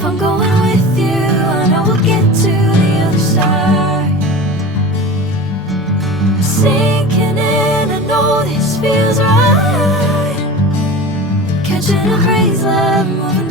If I'm going with you, I know we'll get to the other side. Sinking in, I know this feels right. Catching a breeze, love, moving